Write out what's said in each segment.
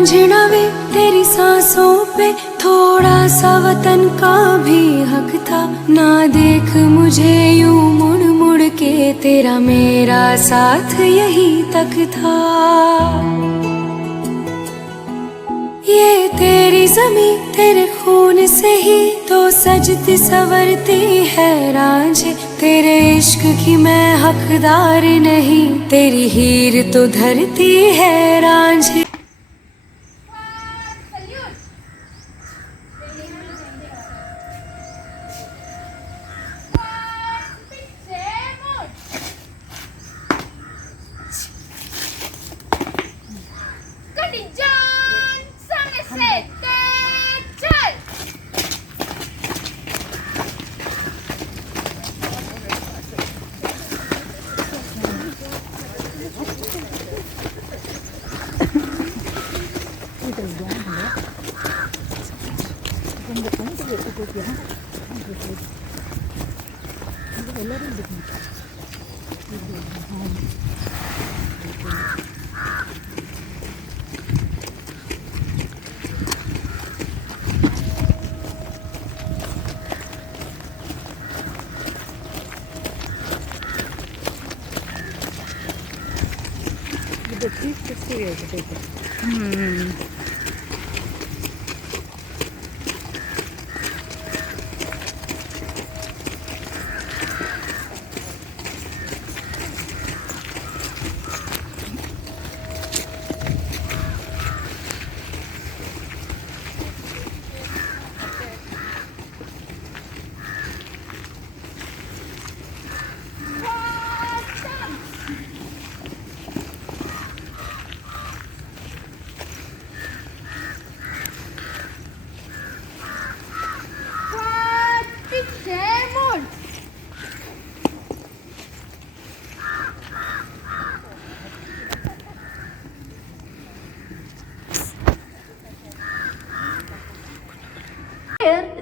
रांझना वे तेरी सांसों पे थोड़ा सा वतन का भी हक था। ना देख मुझे यूं मुड़ मुड़ के, तेरा मेरा साथ यही तक था। ये तेरी ज़मीं तेरे खून से ही तो सजती संवरती है रांझे। तेरे इश्क की मैं हकदार नहीं, तेरी हीर तो धरती है रांझे।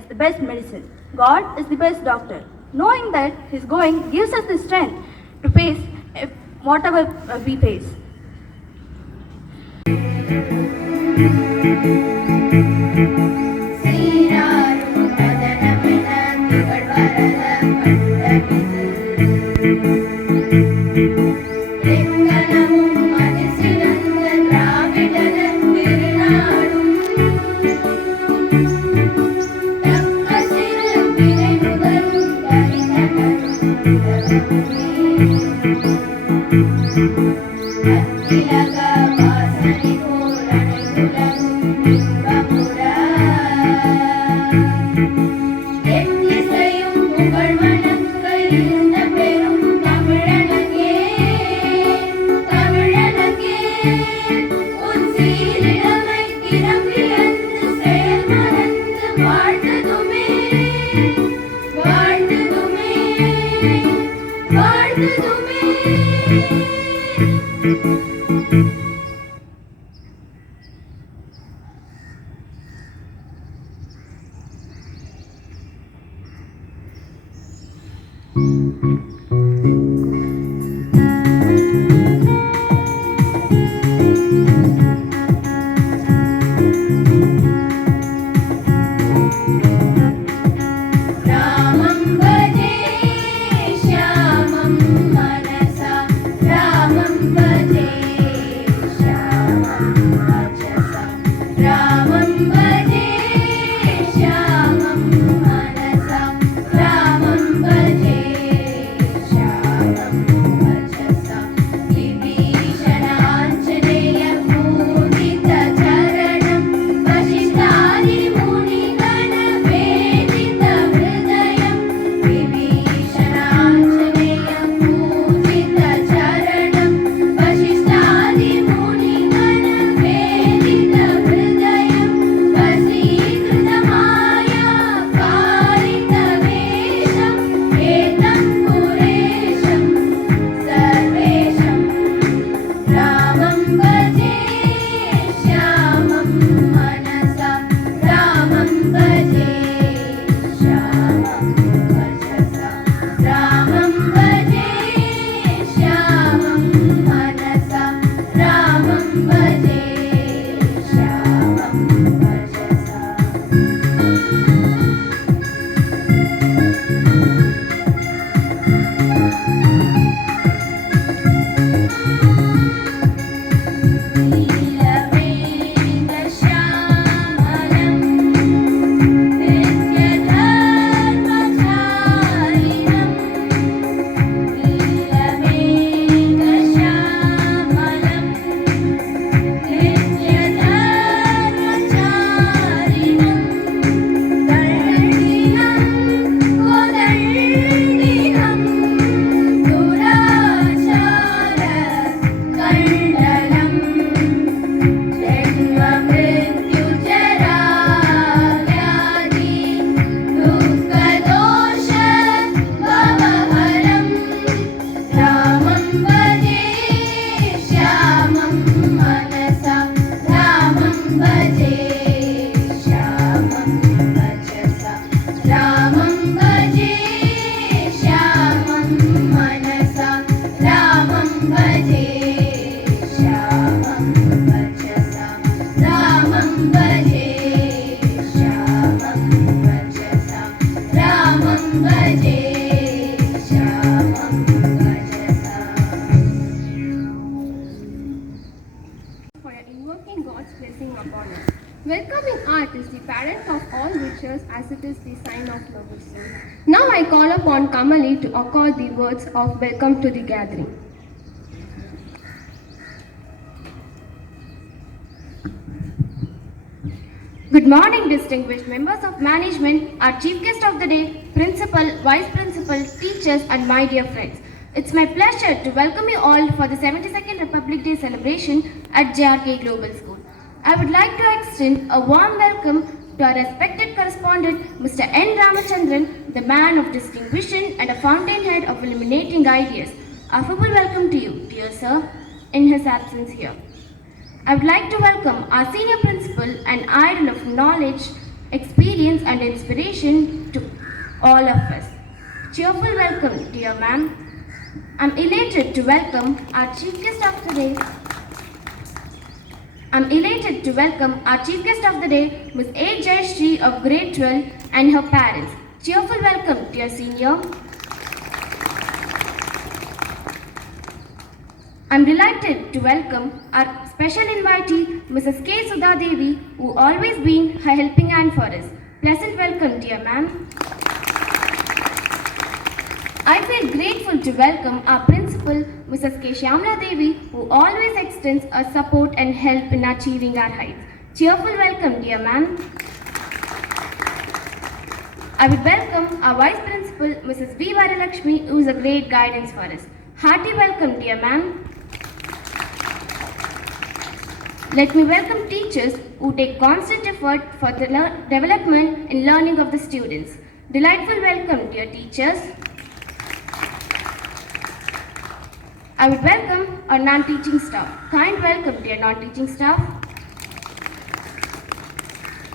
The best medicine. God is the best doctor. Knowing that His going gives us the strength to face whatever we face. भजे श्यामं भजसा. For invoking God's blessing upon us. Welcoming art is the parent of all riches as it is the sign of nobility. Now I call upon Kamali to accord the words of welcome to the gathering. Good morning, distinguished members of management, our chief guest of the day, principal, vice principal, teachers, and my dear friends. It's my pleasure to welcome you all for the 72nd Republic Day celebration at JRK Global School. I would like to extend a warm welcome to our respected correspondent, Mr. N. Ramachandran, the man of distinction and a fountainhead of illuminating ideas. Affable welcome to you, dear sir, in his absence here. I would like to welcome our senior principal, an idol of knowledge, experience and inspiration to all of us. Cheerful welcome, dear ma'am. I'm elated to welcome our chief guest of the day. Ms. A. Jayashree of grade 12 and her parents. Cheerful welcome, dear senior. I'm delighted to welcome our special invitee, Mrs. K. Sudha Devi, who always been a helping hand for us. Pleasant welcome, dear ma'am. I feel grateful to welcome our principal, Mrs. K. Shyamla Devi, who always extends her support and help in achieving our heights. Cheerful welcome, dear ma'am. I would welcome our vice principal, Mrs. V. Varalakshmi, who is a great guidance for us. Hearty welcome, dear ma'am. Let me welcome teachers who take constant effort for the development and learning of the students. Delightful welcome, dear teachers. I would welcome our non-teaching staff. Kind welcome, dear non-teaching staff.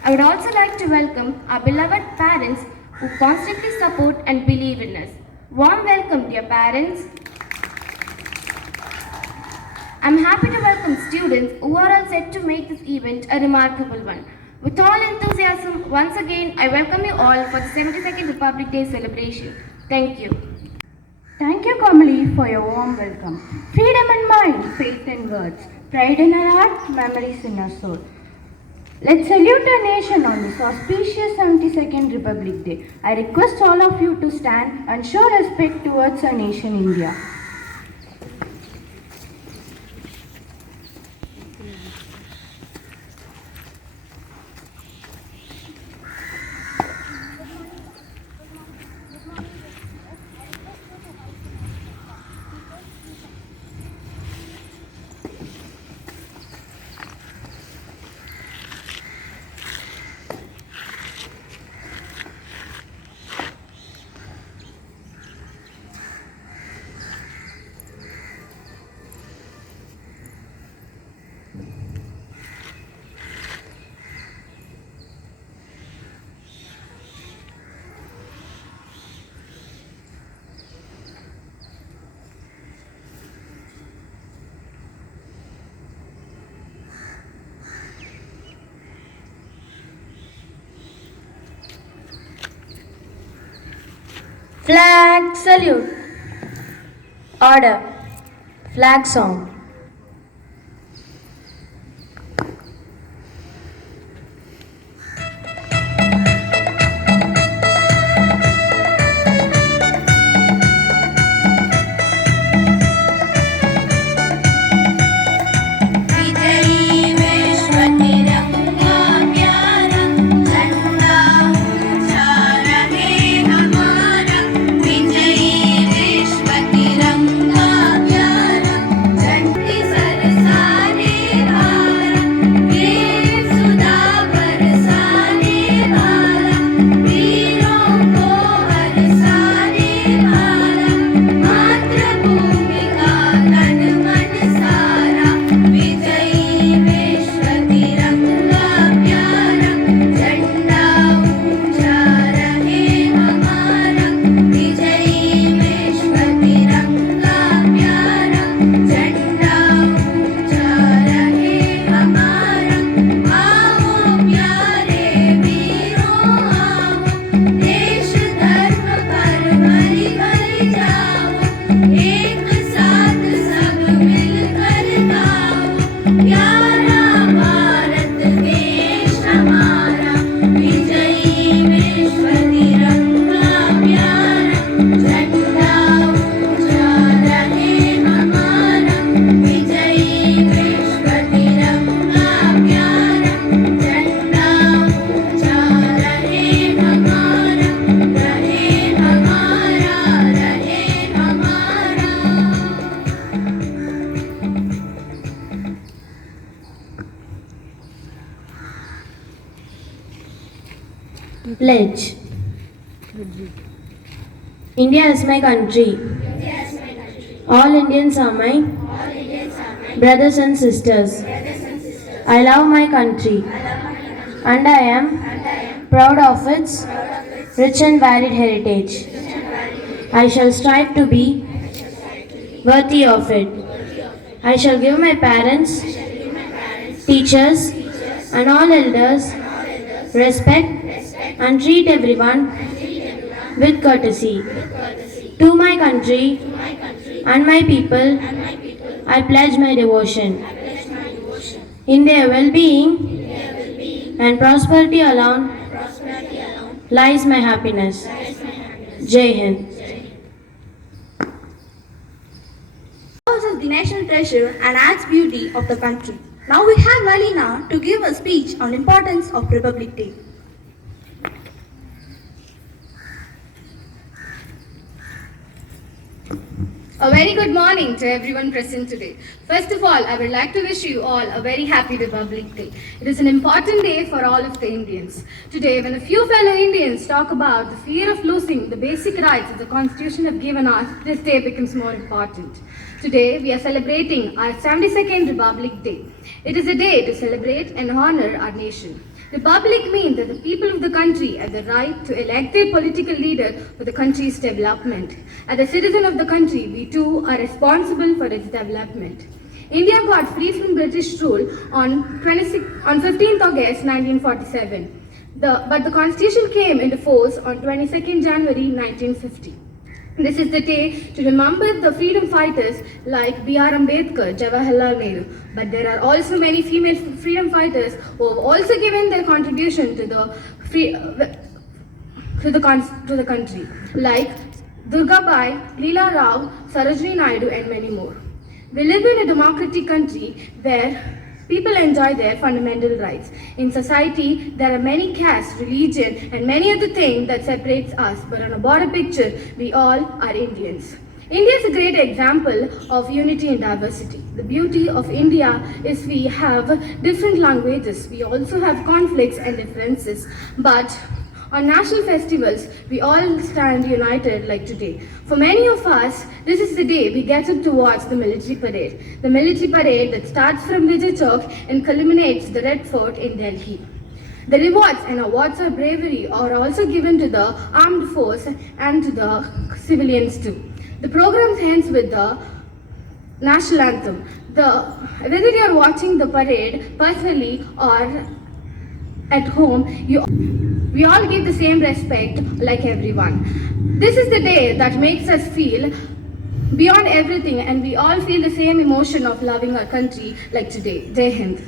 I would also like to welcome our beloved parents who constantly support and believe in us. Warm welcome, dear parents. I'm happy to welcome students who are all set to make this event a remarkable one. With all enthusiasm, once again, I welcome you all for the 72nd Republic Day celebration. Thank you. Thank you, Kamali, for your warm welcome. Freedom in mind, faith in words, pride in our heart, memories in our soul. Let's salute our nation on this auspicious 72nd Republic Day. I request all of you to stand and show respect towards our nation, India. Flag salute. Order. Flag song. विजयी विश्व तिरंगा प्यारा Pledge. India is my country. All Indians are my brothers and sisters. I love my country and I am proud of its rich and varied heritage. I shall strive to be worthy of it. I shall give my parents, teachers, and all elders respect and treat everyone with courtesy. To my country and my people, I pledge my devotion. In their well-being and prosperity alone lies my happiness. Jai Hind. Is the national treasure and adds beauty of the country. Now we have Lalina to give a speech on importance of Republic Day. A very good morning to everyone present today. First of all, I would like to wish you all a very happy Republic Day. It is an important day for all of the Indians. Today, when a few fellow Indians talk about the fear of losing the basic rights that the Constitution have given us, this day becomes more important. Today, we are celebrating our 72nd Republic Day. It is a day to celebrate and honor our nation. Republic means that the people of the country have the right to elect their political leader for the country's development. As a citizen of the country, we too are responsible for its development. India got free from British rule on 15th August 1947. But the Constitution came into force on 22nd January 1950. This is the day to remember the freedom fighters like B.R. Ambedkar, Jawaharlal Nehru. But there are also many female freedom fighters who have also given their contribution to the country, like Durga Bai, Leela Rao, Sarojini Naidu, and many more. We live in a democratic country where people enjoy their fundamental rights. In society, there are many castes, religion, and many other things that separates us. But on a broader picture, we all are Indians. India is a great example of unity and diversity. The beauty of India is we have different languages. We also have conflicts and differences. But on national festivals, we all stand united like today. For many of us, this is the day we get up to watch the military parade. The military parade that starts from Vijay Chowk and culminates the Red Fort in Delhi. The rewards and awards of bravery are also given to the armed force and to the civilians too. The program ends with the national anthem. Whether you are watching the parade personally or at home, we all give the same respect like everyone. This is the day that makes us feel beyond everything, and we all feel the same emotion of loving our country like today. Jai Hind.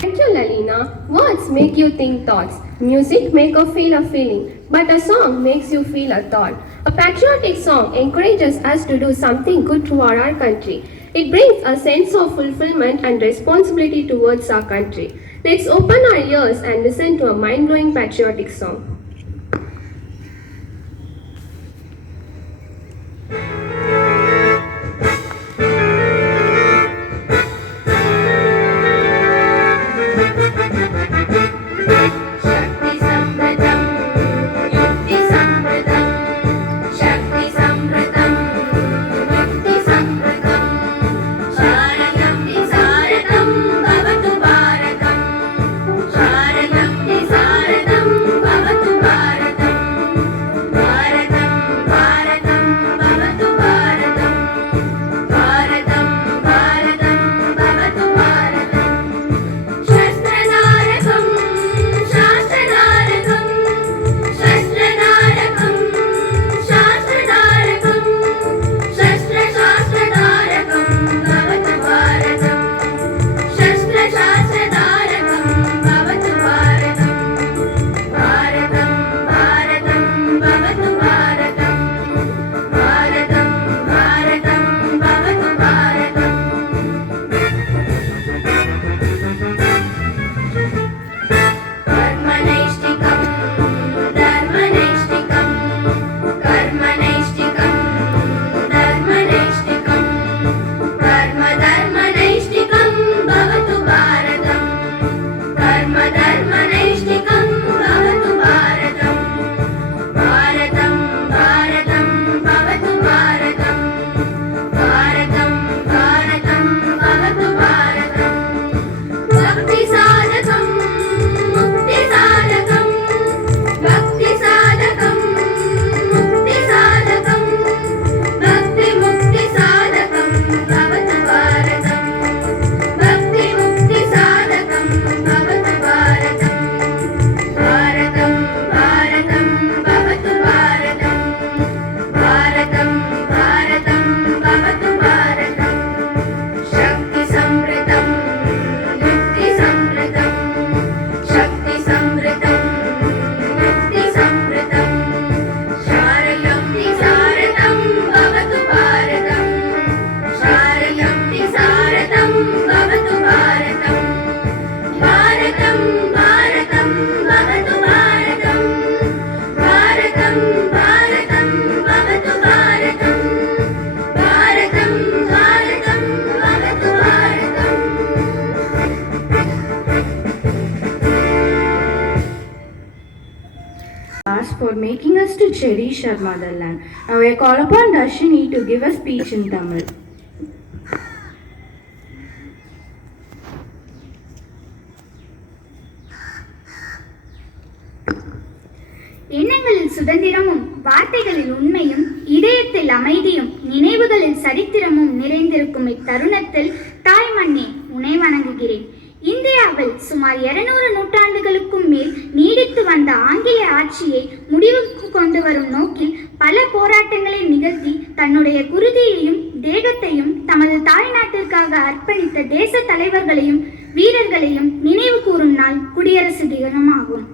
Thank you, Lalina. Words make you think thoughts. Music make you feel a feeling. But a song makes you feel a thought. A patriotic song encourages us to do something good toward our country. It brings a sense of fulfillment and responsibility towards our country. Let's open our ears and listen to a mind-blowing patriotic song. Shakti Samritam, Yukti Samritam, Shakti Samritam, Yukti Samritam, Sharanam Nisaratam, Bhavatu Bharatam, Sharanam Nisaratam, Bhavatu cherish our motherland. Now I call upon Darshini to give a speech in Tamil. எண்ணங்களில் சுதந்திரமும் வார்த்தைகளில் உண்மையும் இதயத்தில் அமைதியும் நினைவுகளில் சரித்திரமும் நிறைந்திருக்கும் இத்தருணத்தில் தாய் மண்ணே உன்னை வணங்குகிறேன். இந்தியாவில் சுமார் 200 நூற்றாண்டுகளுக்கும் மேல் நீடித்து வந்த ஆங்கில ஆட்சியை முடிவுக்கு கொண்டு வரும் நோக்கில் பல போராட்டங்களை நிகழ்த்தி தன்னுடைய குருதியையும் தேகத்தையும் தமது தாய் நாட்டிற்காக அர்ப்பணித்த தேச தலைவர்களையும் வீரர்களையும் நினைவு கூறும் நாள் குடியரசு தினமாகும்.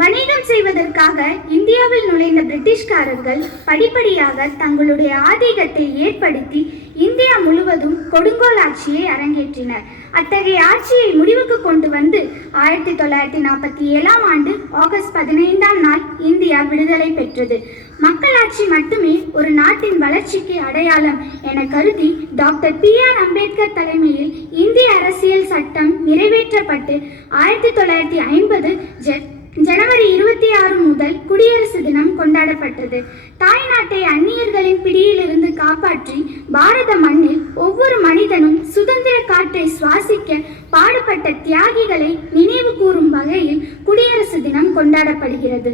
வணிகம் செய்வதற்காக இந்தியாவில் நுழைந்த பிரிட்டிஷ்காரர்கள் படிப்படியாக தங்களுடைய ஆதிக்கத்தை ஏற்படுத்தி இந்தியா முழுவதும் கொடுங்கோல் ஆட்சியை அரங்கேற்றினர். அத்தகைய ஆட்சியை முடிவுக்கு கொண்டு வந்து 1947ஆம் ஆண்டு ஆகஸ்ட் 15ஆம் நாள் இந்தியா விடுதலை பெற்றது. மக்களாட்சி மட்டுமே ஒரு நாட்டின் வளர்ச்சிக்கு அடையாளம் என கருதி டாக்டர் B.R. அம்பேத்கர் தலைமையில் இந்திய அரசியல் சட்டம் நிறைவேற்றப்பட்டு 1950 ஜனவரி 26 முதல் குடியரசு தினம் கொண்டாடப்பட்டது. தாய் நாட்டை அந்நியர்களின் பிடியிலிருந்து காப்பாற்றி பாரத மண்ணில் ஒவ்வொரு மனிதனும் சுதந்திர காற்றை சுவாசிக்க பாடுபட்ட தியாகிகளை நினைவு கூறும் வகையில் குடியரசு தினம் கொண்டாடப்படுகிறது.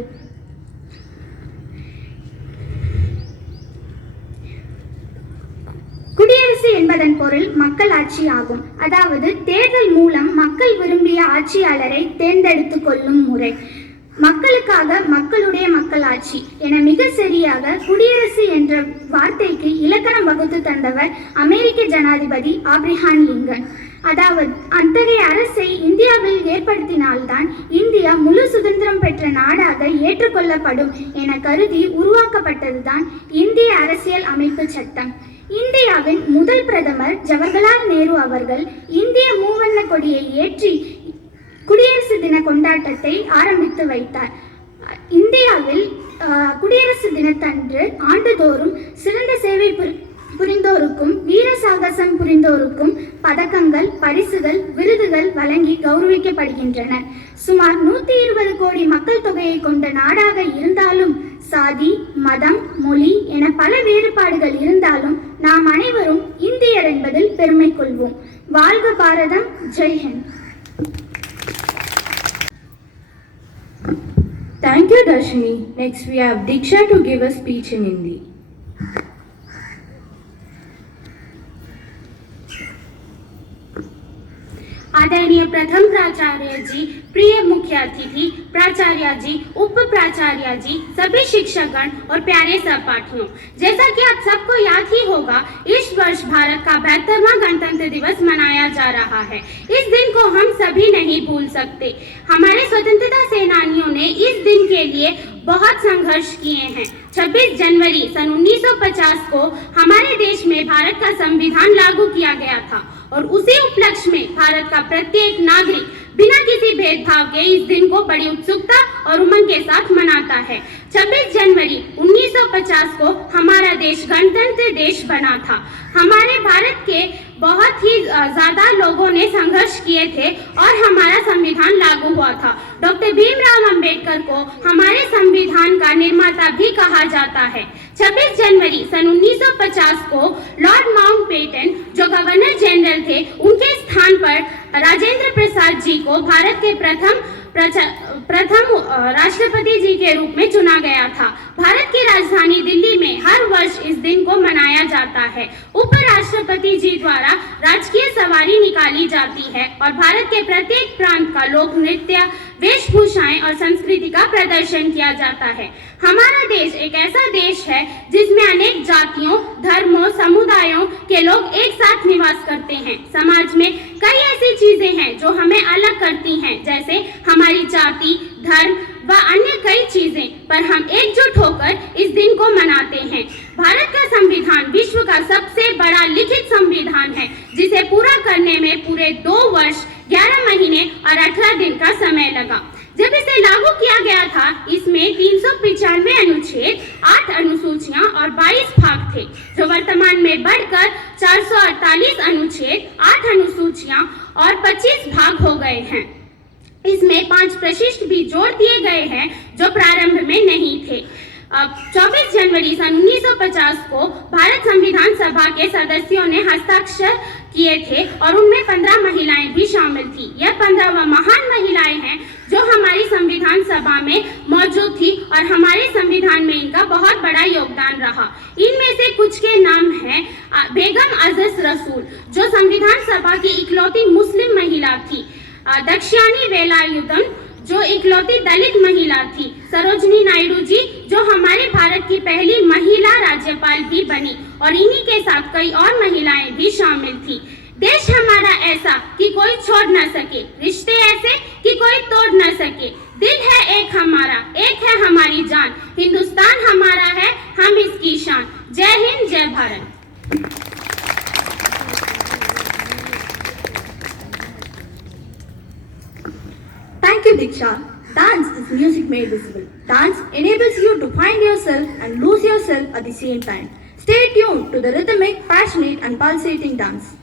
குடியரசு என்பதன் பொருள் மக்களாட்சி ஆகும். அதாவது தேர்தல் மூலம் மக்கள் விரும்பிய ஆட்சியாளரை தேர்ந்தெடுத்து கொள்ளும் முறை. மக்களுக்காக மக்களுடைய மக்களாட்சி என மிக சரியாக குடியரசு என்ற வார்த்தைக்கு இலக்கணம் வகுத்து தந்தவர் அமெரிக்க ஜனாதிபதி ஆப்ரஹாம் லிங்கன். அதாவது அத்தகைய அரசை இந்தியாவில் ஏற்படுத்தினால்தான் இந்தியா முழு சுதந்திரம் பெற்ற நாடாக ஏற்றுக்கொள்ளப்படும் என கருதி உருவாக்கப்பட்டதுதான் இந்திய அரசியல் அமைப்பு சட்டம். இந்தியாவின் முதல் பிரதமர் ஜவஹர்லால் நேரு அவர்கள் இந்திய மூவண்ண கொடியை ஏற்றி குடியரசு தின கொண்டாட்டத்தை ஆரம்பித்து வைத்தார். இந்தியாவில் குடியரசு தினத்தன்று ஆண்டுதோறும் சிறந்த சேவை புரிந்தோருக்கும் வீர சாகசம் புரிந்தோருக்கும் பதக்கங்கள், பரிசுகள், விருதுகள் வழங்கி கௌரவிக்கப்படுகின்றன. சுமார் 120 கோடி மக்கள் தொகையை கொண்ட நாடாக இருந்தாலும் சாதி, மதம், மொழி என பல வேறுபாடுகள் இருந்தாலும் நாம் அனைவரும் இந்தியர் என்பதில் பெருமை கொள்வோம். வாழ்க பாரதம், ஜெய்ஹிந்த். Thank you, Darshini. Next we have Diksha to give a speech in Hindi. आदरणीय प्रथम प्राचार्य जी, प्रिय मुख्य अतिथि, प्राचार्य जी, उप प्राचार्य जी, सभी शिक्षकगण और प्यारे सहपाठियों, जैसा कि आप सबको याद ही होगा, इस वर्ष भारत का 72वां गणतंत्र दिवस मनाया जा रहा है। इस दिन को हम सभी नहीं भूल सकते। हमारे स्वतंत्रता सेनानियों ने इस दिन के लिए बहुत संघर्ष किए हैं। 26 जनवरी सन 1950 को हमारे देश में भारत का संविधान लागू किया गया था और उसी उपलक्ष्य में भारत का प्रत्येक नागरिक बिना किसी भेदभाव के इस दिन को बड़ी उत्सुकता और उमंग के साथ मनाता है। 26 जनवरी 1950 को हमारा देश गणतंत्र देश बना था। हमारे भारत के बहुत ही ज्यादा लोगों ने संघर्ष किए थे और हमारा संविधान लागू हुआ था। डॉक्टर भीमराव अंबेडकर को हमारे संविधान का निर्माता भी कहा जाता है। 26 जनवरी सन 1950 को लॉर्ड माउंटबेटन, जो गवर्नर जनरल थे, उनके स्थान पर राजेंद्र प्रसाद जी को भारत के प्रथम राष्ट्रपति जी के रूप में चुना गया था। भारत की राजधानी दिल्ली में हर वर्ष इस दिन को मनाया जाता है। उपराष्ट्रपति जी द्वारा राजकीय सवारी निकाली जाती है और भारत के प्रत्येक प्रांत का लोक नृत्य, वेशभूषाएं और संस्कृति का प्रदर्शन किया जाता है। हमारा देश एक ऐसा देश है जिसमें अनेक जातियों, धर्मों, समुदायों के लोग एक साथ निवास करते हैं। समाज में कई ऐसी चीजें हैं जो हमें अलग करती हैं, जैसे हमारी जाति, धर्म व अन्य कई चीजें, पर हम एकजुट होकर इस दिन को मनाते हैं। भारत का संविधान विश्व का सबसे बड़ा लिखित संविधान है, जिसे पूरा करने में पूरे 2 वर्ष 11 महीने और 18 दिन का समय लगा। जब इसे लागू किया गया था, इसमें 395 अनुच्छेद, 8 अनुसूचियां और 22 भाग थे, जो वर्तमान में बढ़कर 448 अनुच्छेद, 8 अनुसूचियां और 25 भाग हो गए हैं। इसमें 5 प्रशिष्ट भी जोड़ दिए गए हैं जो प्रारंभ में नहीं थे। अब 24 जनवरी सन 1950 को भारत संविधान सभा के सदस्यों ने हस्ताक्षर किए थे और उनमें 15 महिलाएं भी शामिल थी। यह 15 महान महिलाएं हैं जो हमारी संविधान सभा में मौजूद थी और हमारे संविधान में इनका बहुत बड़ा योगदान रहा। इनमें से कुछ के नाम हैं बेगम अज़ीज़ रसूल, जो संविधान सभा की इकलौती मुस्लिम महिला थी, दक्षिणी वेलायुधन, जो इकलौती दलित महिला थी, सरोजनी नायडू जी, जो हमारे भारत की पहली महिला राज्यपाल भी बनी, और इन्हीं के साथ कई और महिलाएं भी शामिल थी। देश हमारा ऐसा कि कोई छोड़ न सके, रिश्ते ऐसे कि कोई तोड़ न सके, दिल है एक हमारा, एक है हमारी जान, हिंदुस्तान हमारा है, हम इसकी शान। जय हिंद, जय Bharat. Thank you, Diksha. Dance is music made visible. Dance enables you to find yourself and lose yourself at the same time. Stay tuned to the rhythmic, passionate and pulsating dance.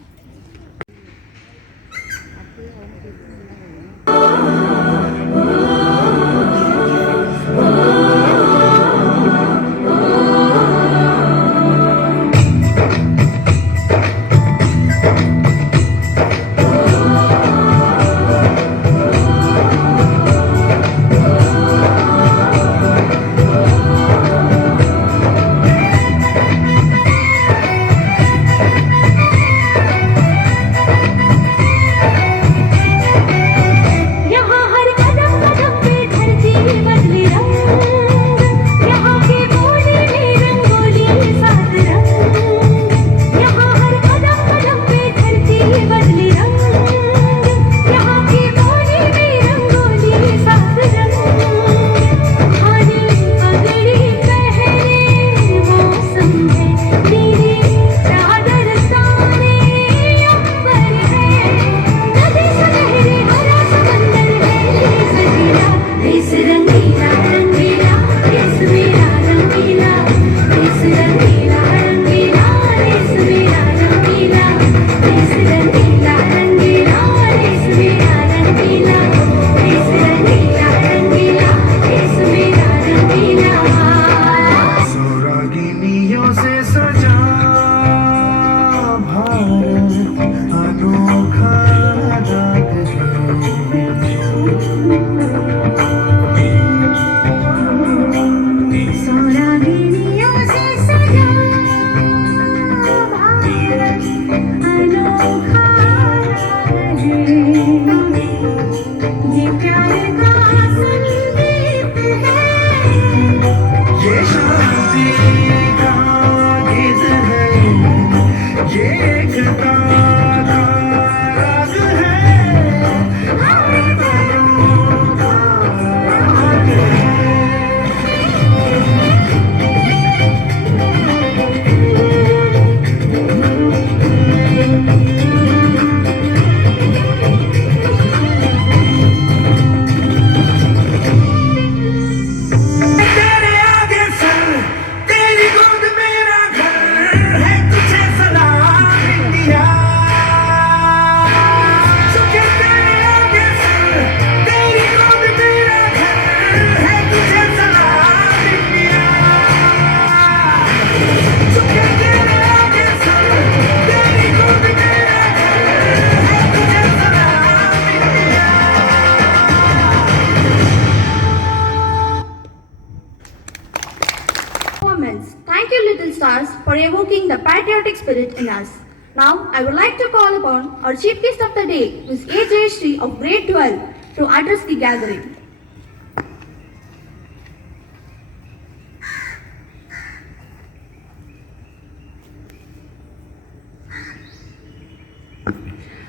Thank you, little stars, for evoking the patriotic spirit in us. Now, I would like to call upon our chief guest of the day, Ms. A. Jayashree of grade 12, to address the gathering.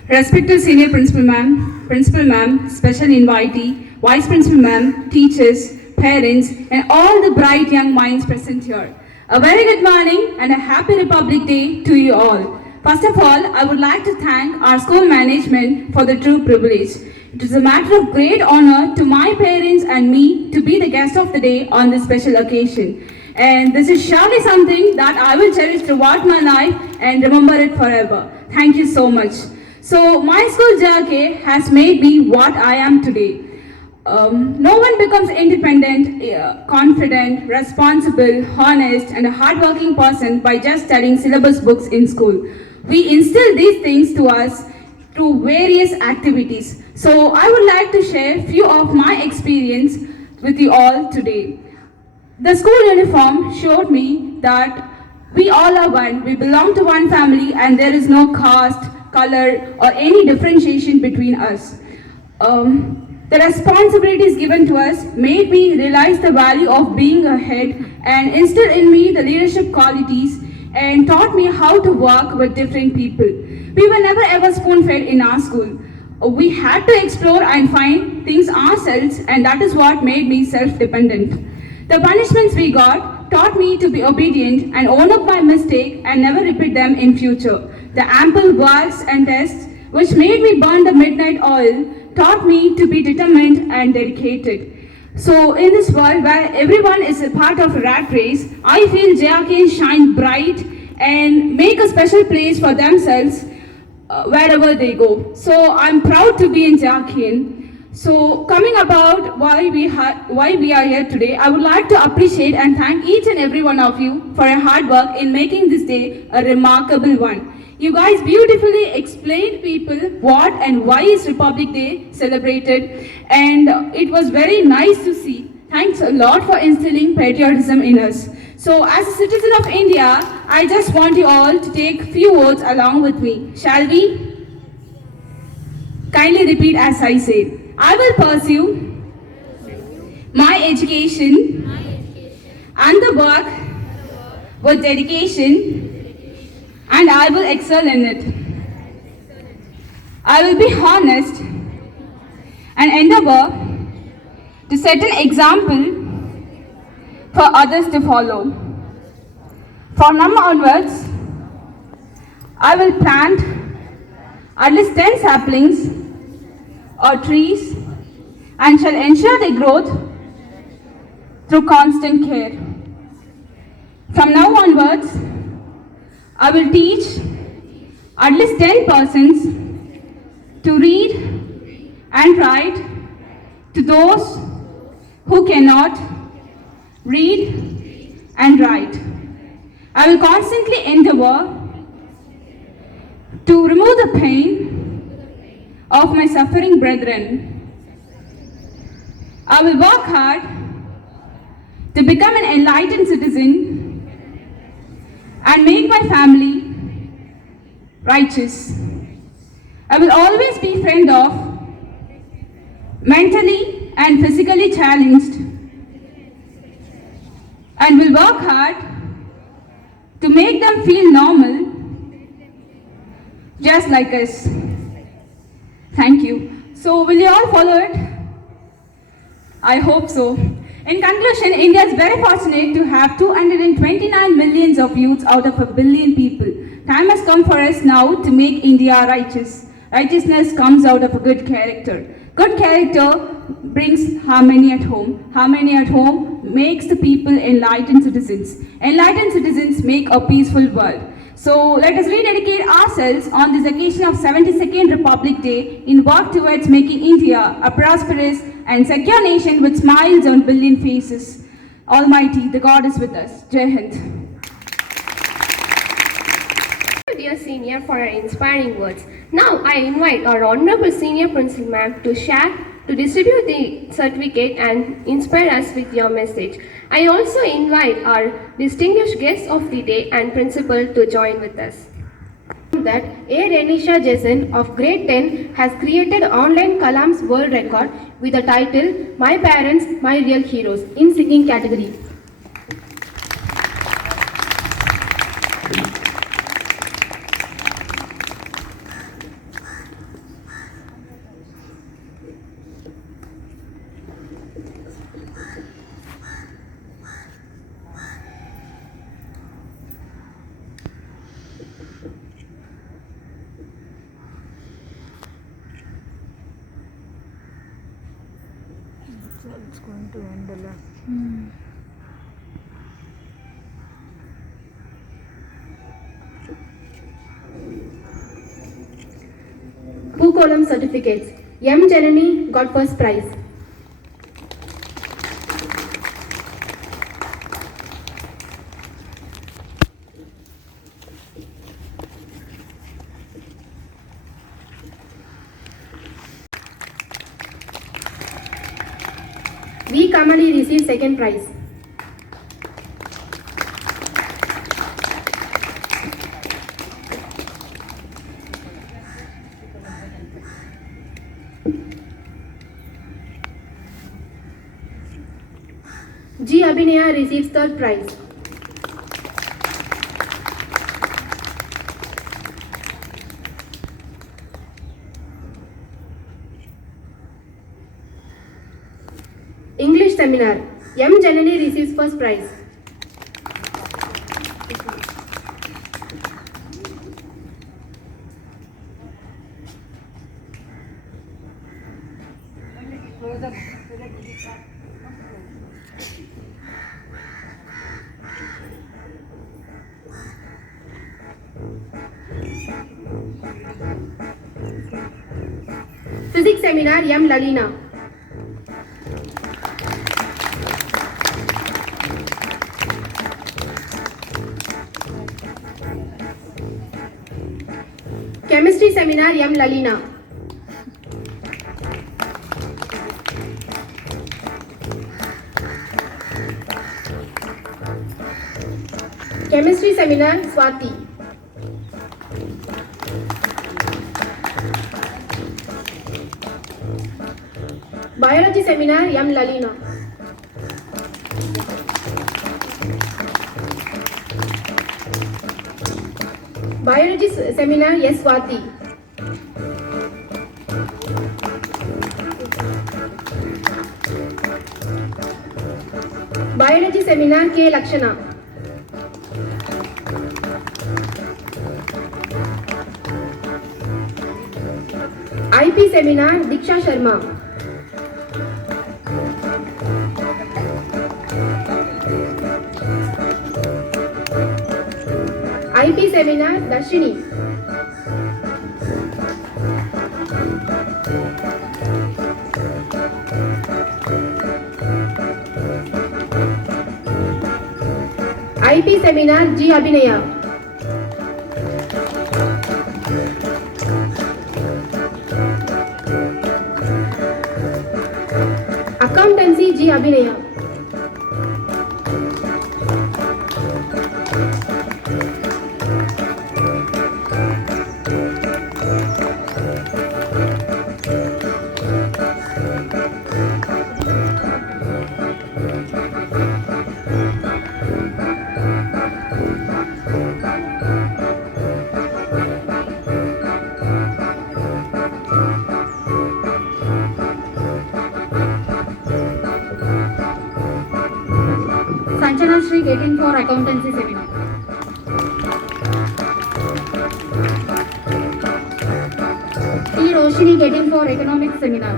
Respected Senior Principal Ma'am, Special Invitee, Vice Principal Ma'am, teachers, parents, and all the bright young minds present here. A very good morning and a happy Republic Day to you all. First of all, I would like to thank our school management for the true privilege. It is a matter of great honor to my parents and me to be the guest of the day on this special occasion. And this is surely something that I will cherish throughout my life and remember it forever. Thank you so much. So my school journey has made me what I am today. No one becomes independent, confident, responsible, honest, and a hardworking person by just studying syllabus books in school. We instill these things to us through various activities. So I would like to share few of my experience with you all today. The school uniform showed me that we all are one, we belong to one family, and there is no caste, color, or any differentiation between us. The responsibilities given to us made me realize the value of being a head and instilled in me the leadership qualities and taught me how to work with different people. We were never ever spoon-fed in our school. We had to explore and find things ourselves, and that is what made me self-dependent. The punishments we got taught me to be obedient and own up my mistake and never repeat them in future. The ample works and tests which made me burn the midnight oil taught me to be determined and dedicated. So in this world where everyone is a part of a rat race, I feel JRKs shine bright and make a special place for themselves wherever they go. So I'm proud to be in JRKN. So coming about why we are here today, I would like to appreciate and thank each and every one of you for your hard work in making this day a remarkable one. You guys beautifully explained people what and why is Republic Day celebrated, and it was very nice to see. Thanks a lot for instilling patriotism in us. So as a citizen of India, I just want you all to take few words along with me. Shall we? Kindly repeat as I say. I will pursue my education and the work with dedication, and I will excel in it. I will be honest and endeavor to set an example for others to follow. From now onwards, I will plant at least 10 saplings or trees and shall ensure their growth through constant care. From now onwards, I will teach at least 10 persons to read and write to those who cannot read and write. I will constantly endeavor to remove the pain of my suffering brethren. I will work hard to become an enlightened citizen and make my family righteous. I will always be friend of mentally and physically challenged and will work hard to make them feel normal just like us. Thank you. So will you all follow it? I hope so. In conclusion, India is very fortunate to have 229 millions of youths out of 1 billion people. Time has come for us now to make India righteous. Righteousness comes out of a good character. Good character brings harmony at home. Harmony at home makes the people enlightened citizens. Enlightened citizens make a peaceful world. So let us rededicate ourselves on this occasion of 72nd Republic Day in work towards making India a prosperous and secure nation with smiles on billion faces. Almighty, the God is with us. Jai Hind. Thank you, dear senior, for your inspiring words. Now I invite our Honorable Senior Principal Ma'am to distribute the certificate and inspire us with your message. I also invite our distinguished guests of the day and principal to join with us. That A. Renisha Jason of grade 10 has created online Kalam's world record with the title My Parents, My Real Heroes in singing category. It's going to end the last. Two column certificates. M. Janani got first prize. Kamali received second prize. G. Abhinaya receives third prize. English Seminar. M. Janani receives first prize. Physics Seminar. M. Lalina. Chemistry Seminar. M. Lalina. Chemistry Seminar. Swati. Biology Seminar. M. Lalina. Biology Seminar. S. Swati. Biology Seminar. K. Lakshana. IP Seminar. Diksha Sharma. IP Seminar. Darshini. IP Seminar. G. Abhinaya. Accountancy. G. Abhinaya. Sanjana Shri getting for accountancy seminar. T. Roshini getting for economics seminar.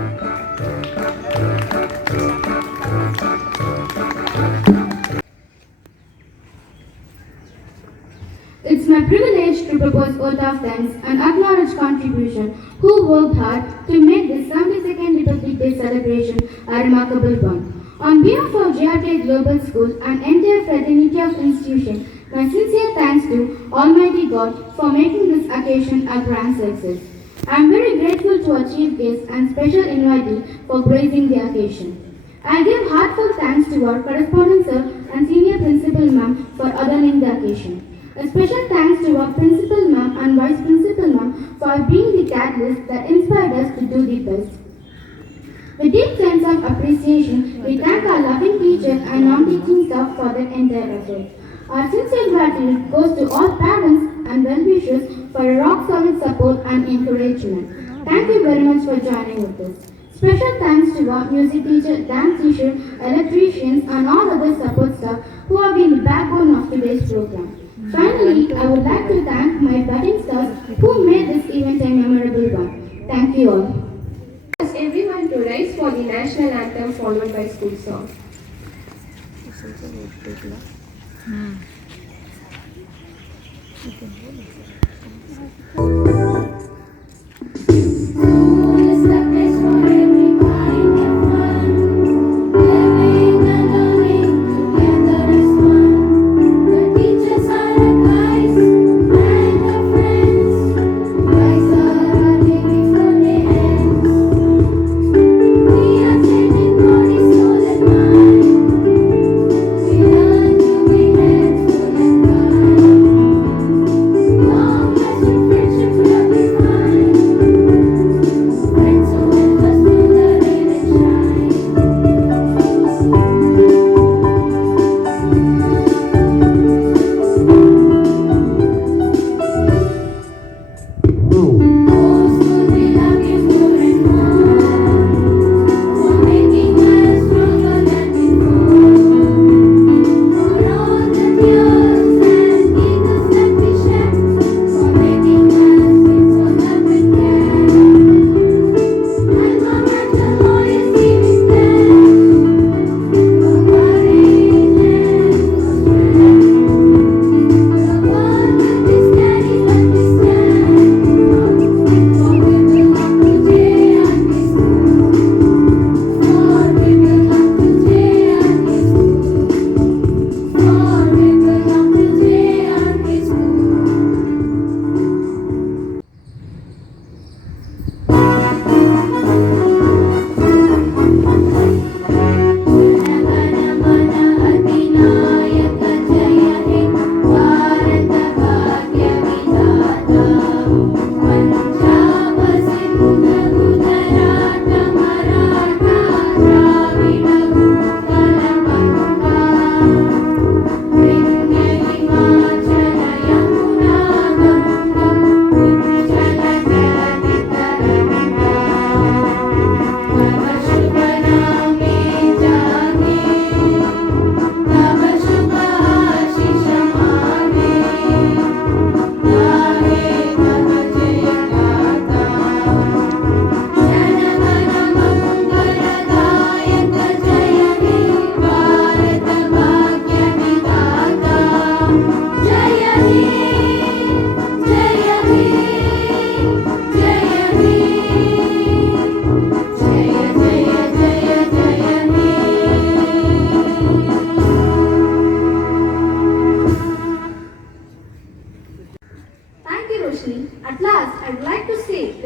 It's my privilege to propose vote of thanks and acknowledge contribution who worked hard to make this 72nd Republic Day celebration a remarkable one. On behalf of GRK Global School and entire fraternity of institution, my sincere thanks to Almighty God for making this occasion a grand success. I am very grateful to our chief guest and special invitee for gracing the occasion. I give heartfelt thanks to our corresponding sir and senior principal ma'am for adorning the occasion. A special thanks to our principal ma'am and vice principal ma'am for being the catalyst that inspired us to do the best. With deep sense of appreciation, we thank our loving teachers and non-teaching staff for their entire effort. Our sincere gratitude goes to all parents and well-wishers for a rock-solid support and encouragement. Thank you very much for joining with us. Special thanks to our music teacher, dance teacher, electricians and all other support staff who have been the backbone of today's program. Finally, I would like to thank my budding stars who made this event a memorable one. Thank you all. Ask everyone to rise for the national anthem followed by school song. We are changing bodies so that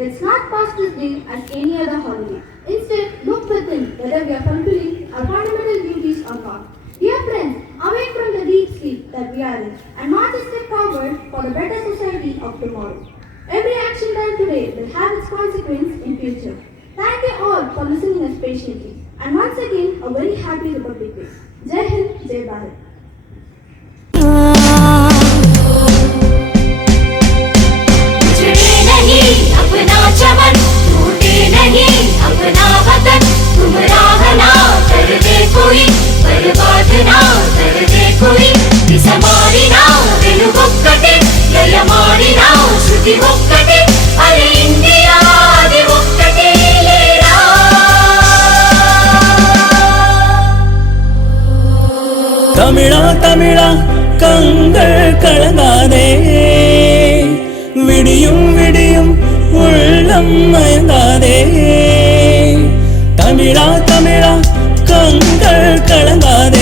let's not pass this day as any other holiday. Instead, look within whether we are fulfilling our fundamental duties or not. Dear friends, awake from the deep sleep that we are in and march a step forward for the better society of tomorrow. Every action done today will have its consequence in future. Thank you all for listening us patiently. And once again, a very happy Republic Day. Jai Hind, Jai Bharat. अपना चमन टूटे नहीं अपना वतन गुमराह ना कर दे कोई बर्बाद ना कर दे कोई विसमारी ना वेलु ఒక్కటే లయమాడి నా శృతి ఒక్కటే అరే ఇండియా అది ఒక్కటే లేరా തമിഴാ തമിഴാ കങ്ങൾ കളങ്ങാതെ വിടിയും വിടിയും ഉള്ളം മയങ്ങാതെ തമിഴാ തമിഴാ കങ്ങൾ കളങ്ങാതെ